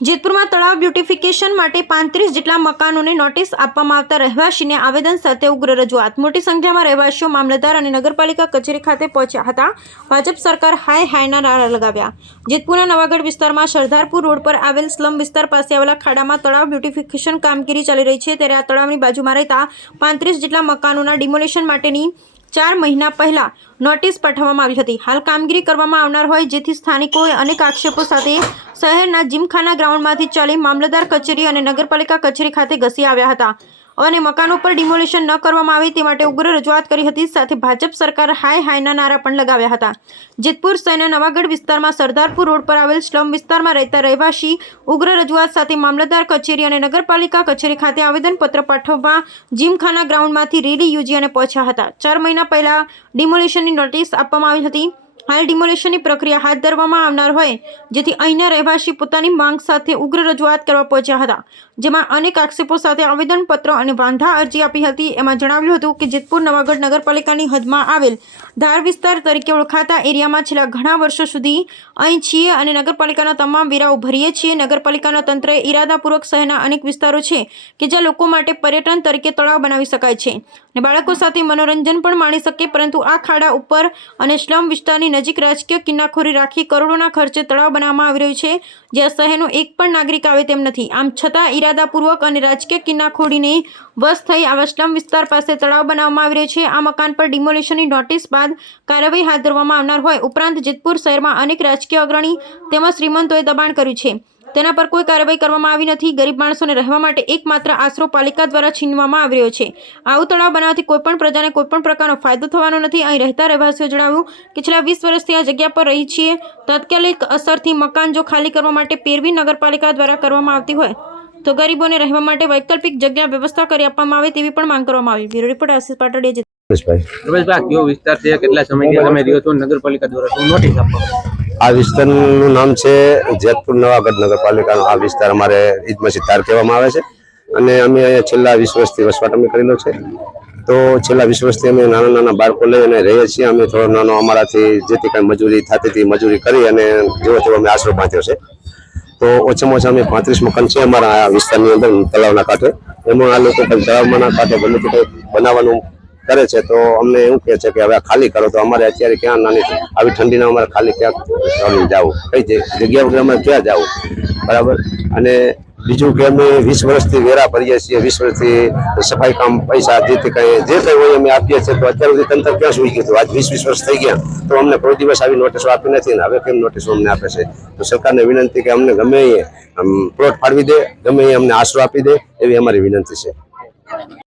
જેતપુરમાં તળાવ બ્યુટિફિકેશન માટે 35 જેટલા મકાનોને નોટિસ આપવામાં આવતા રહેવાસીને આવેદન સાથે ઉગ્ર રજૂઆત। મોટી સંખ્યામાં રહેવાસીઓ મામલતદાર અને નગરપાલિકા કચેરી ખાતે પહોંચ્યા હતા। ભાજપ સરકાર હાય હાયના નારા લગાવ્યા। જેતપુરના નવાગઢ વિસ્તારમાં સરદારપુર રોડ પર આવેલ સ્લમ વિસ્તાર પાસે આવેલા ખાડામાં તળાવ બ્યુટિફિકેશન કામગીરી ચાલી રહી છે, ત્યારે આ તળાવની બાજુમાં રહેતા 35 જેટલા મકાનોના ડિમોલિશન માટેની 4 મહિના પહેલા નોટિસ પાઠવવામાં આવી હતી। હાલ કામગીરી કરવામાં આવનાર હોય જેથી સ્થાનિકોએ અનેક આક્ષેપો સાથે શહેરના જીમખાના ગ્રાઉન્ડમાંથી ચાલી મામલતદાર કચેરી અને નગરપાલિકા કચેરી ખાતે ઘસી આવ્યા હતા અને મકાનો પર ડિમોલિશન ન કરવામાં આવે તે માટે ઉગ્ર રજૂઆત કરી હતી। સાથે ભાજપ સરકાર હાય હાયના નારા પણ લગાવ્યા હતા। જેતપુર શહેરના નવાગઢ વિસ્તારમાં સરદારપુર રોડ પર આવેલ સ્લમ વિસ્તારમાં રહેતા રહેવાસી ઉગ્ર રજૂઆત સાથે મામલતદાર કચેરી અને નગરપાલિકા કચેરી ખાતે આવેદનપત્ર પાઠવવા જીમખાના ગ્રાઉન્ડમાંથી રેલી યોજી અને પહોંચ્યા હતા। 4 મહિના પહેલા ડિમોલિશનની નોટિસ આપવામાં આવી હતી। હાલ ડિમોલિશનની પ્રક્રિયા હાથ ધરવામાં આવનાર હોય જેથી અહીંના રહેવાસી પોતાની માંગ સાથે ઉગ્ર રજૂઆત કરવા પહોંચ્યા હતા, જેમાં અનેક આક્ષેપો સાથે આવેદનપત્ર અને વાંધા અરજી આપી હતી। એમાં જણાવ્યું હતું કે જેતપુર નવાગઢ નગરપાલિકાની હદમાં આવેલ ધાર વિસ્તાર તરીકે ઓળખાતા એરિયામાં છેલ્લા ઘણા વર્ષો સુધી અહીં છીએ અને નગરપાલિકાના તમામ વેરાઓ ભરીએ છીએ। નગરપાલિકાના તંત્રએ ઇરાદાપૂર્વક શહેરના અનેક વિસ્તારો છે કે જ્યાં લોકો માટે પર્યટન તરીકે તળાવ બનાવી શકાય છે અને બાળકો સાથે મનોરંજન પણ માણી શકે, પરંતુ આ ખાડા ઉપર અને સ્લમ વિસ્તારની નજીક રાજકીય કિન્નાખોરી રાખી કરોડોના ખર્ચે તળાવ બનાવવામાં આવી રહ્યું છે, જ્યાં શહેરનો એક પણ નાગરિક આવે તેમ નથી। આમ છતાં ઇરાદાપૂર્વક અને રાજકીય કિન્નાખોરીને વશ થઈ આવા સ્લમ વિસ્તાર પાસે તળાવ બનાવવામાં આવી રહ્યું છે। આ મકાન પર ડિમોલિશનની નોટિસ બાદ કાર્યવાહી હાથ ધરવામાં આવનાર હોય ઉપરાંત જેતપુર શહેરમાં અનેક રાજકીય અગ્રણી તેમજ શ્રીમંતોએ દબાણ કર્યું છે, તેના પર કોઈ કાર્યવાહી કરવામાં આવી નથી। ગરીબ માણસોને રહેવા માટે એકમાત્ર આશરો પાલિકા દ્વારા છીનવામાં આવી રહ્યો છે। આવું તળાવ બનાવવાથી કોઈપણ પ્રજાને કોઈપણ પ્રકારનો ફાયદો થવાનો નથી। અહીં રહેતા રહેવાસીઓ જણાવ્યું કે છેલ્લા 20 વર્ષથી આ જગ્યા પર રહી છીએ। તાત્કાલિક અસરથી મકાન જો ખાલી કરવા માટે પેરવી નગરપાલિકા દ્વારા કરવામાં આવતી હોય તો ગરીબોને રહેવા માટે વૈકલ્પિક જગ્યા વ્યવસ્થા કરી આપવામાં આવે તેવી પણ માંગ કરવામાં આવી। બ્યુરો રિપોર્ટ આશીષ પાટડિયા। રમેશભાઈ, કયો વિસ્તાર છે, કેટલા સમયથી તમે રહ્યો છો, નગરપાલિકા દ્વારા શું નોટિસ આપવામાં? આ વિસ્તારનું નામ છે જેતપુર નવાગઢ નગરપાલિકાનો આ વિસ્તાર અમારે ઈદમસી ધાર કહેવામાં આવે છે અને અમે અહીંયા છેલ્લા 20 વર્ષથી વસવાટ અમે કરેલો છે। તો છેલ્લા 20 વર્ષથી અમે નાના નાના બાળકો લઈ અને રહીએ છીએ। અમે થોડો નાનો અમારાથી જેથી કાંઈ મજૂરી થતી હતી મજૂરી કરી અને જેવો તેવો અમે આશરો બાંધ્યો છે। તો ઓછામાં ઓછા અમે 35 મકાન છે અમારા આ વિસ્તારની અંદર તળાવના કાંઠે। એમાં આ લોકો તળાવના કાંઠે ગમે તે કંઈ બનાવવાનું કરે છે તો અમને એવું કહે છે કે હવે ખાલી કરો, તો અમારે અત્યારે ક્યાં નાની આવી ઠંડીના અમારે ખાલી ક્યાં જવું, કઈ જગ્યા વગર અમારે ક્યાં જવું, બરાબર। અને બીજું કે અમે 20 વર્ષથી વેરા ભરીએ છીએ, 20 વર્ષથી સફાઈ કામ પૈસા જે કંઈ હોય અમે આપીએ છીએ। તો અત્યાર સુધી તંત્ર ક્યાં સુઈ ગયું? આજ 20 વર્ષ થઈ ગયા તો અમને કોઈ દિવસ આવી નોટિસો આપી નથી ને હવે કેમ નોટિસો અમને આપે છે? તો સરકારને વિનંતી કે અમને ગમે એ પ્લોટ ફાળવી દે, ગમે એ અમને આશરો આપી દે એવી અમારી વિનંતી છે।